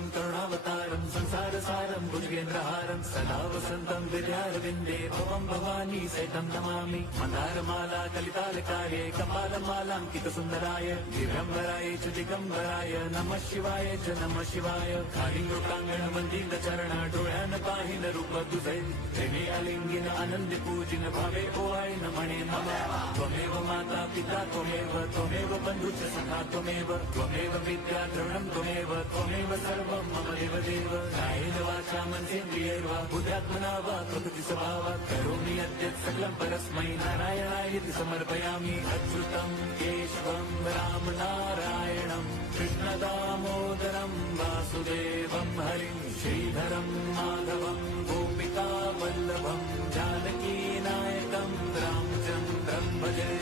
राम करुणावतारं संसारसारं भुजगेन्द्रहारं सदा वसन्तं विद्यारविन्दे भवं भवानी सहितं नमामि मन्दारमाला कलितालकाये कपालमालाङ्कितसुन्दराय दिव्यम्बराय च दिगम्बराय नमः शिवाय च नमः शिवाय कालिङ्गोटाङ्गण वन्दित चरण डोळ्यान पाहिन रूप तुझे प्रेमे अलिंगिन आनंद पूजिन भावे ओवाय न म्हणे मम त्वमेव माता पिता त्वमेव बन्धुश्च सखा त्वमेव विद्या द्रवणं त्वमेव सर्वं मम देव कायेन वाचा मनसेन्द्रियैर्वा बुद्ध्यात्मना वा प्रकृति स्वभावात् करोमि यद्यत् सकलं परस्मै नारायणायति समर्पयामि अच्युतं केशवं राम नारायणं कृष्णदामोदरं वासुदेवं हरिं श्रीधरं माधवं गोपिका वल्लभं जानकी नायकं रामचन्द्रं भजे।